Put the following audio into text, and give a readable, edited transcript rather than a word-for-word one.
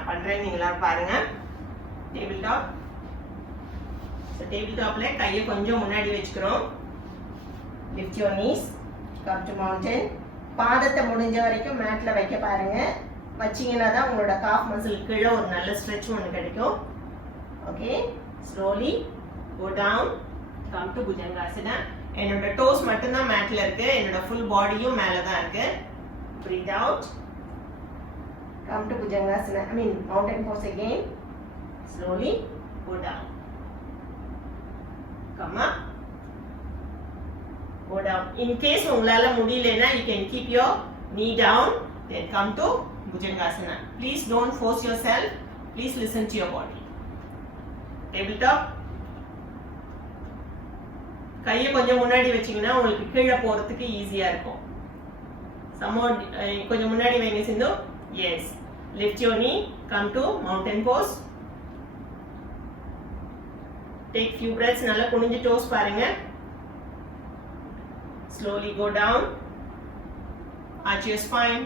நான் பண்றேன் நீங்க எல்லாரும் பாருங்க டேபிள் டாப் so டேபிள் டாப்ல கையை கொஞ்சம் முன்னாடி வெச்சுக்கிறோம் lift your knees come to mountain பாதத்தை முடிஞ்ச வரைக்கும் மேட்ல வைக்க பாருங்க வச்சீங்கனா தான் உங்களோட calf muscle கீழ ஒரு நல்ல stretch ஒன்னு கிடைக்கும் okay slowly go down come to bhujangasana என்னோட toes மட்டும் தான் மேட்ல இருக்கு என்னோட full bodyயும் மேல தான் இருக்கு breathe out come to bhujangasana mountain pose again slowly go down come up go down in case உங்களால முடியலனா you can keep your knee down then come to bhujangasana please don't force yourself please listen to your body tabletop கையை கொஞ்சம் முன்னாடி வெச்சீங்கனா உங்களுக்கு கீழ போறதுக்கு ஈஸியா இருக்கும் கொஞ்சம் முன்னாடி வைங்க சிந்து yes lift your knee come to mountain pose take few breaths நல்லா குனிஞ்சு toes பாருங்க slowly go down arch your spine